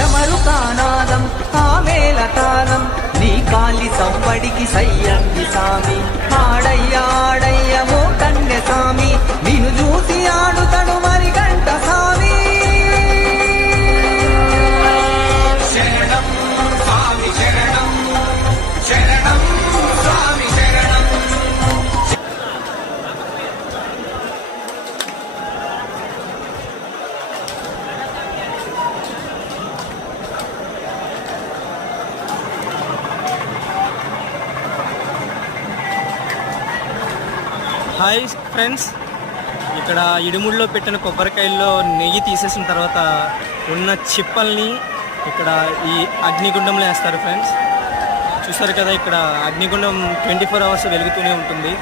చమరు కానాదం ఆమేల తాళం నీ కాలి సవ్వడికి సయ్యంది సామి ఆడయ్య ఆడయ్య మో కన్య సామి నిన్ను చూసి ఆడుతడు మరి గంట సామి శరణం స్వామి శరణం శరణం స్వామి శరణం. హాయ్ ఫ్రెండ్స్, ఇక్కడ ఇడుముడిలో పెట్టిన కొబ్బరికాయల్లో నెయ్యి తీసేసిన తర్వాత ఉన్న చిప్పల్ని ఇక్కడ ఈ అగ్నిగుండంలో వేస్తారు ఫ్రెండ్స్. చూసారు కదా, ఇక్కడ అగ్నిగుండం 24 hours వెలుగుతూనే ఉంటుంది.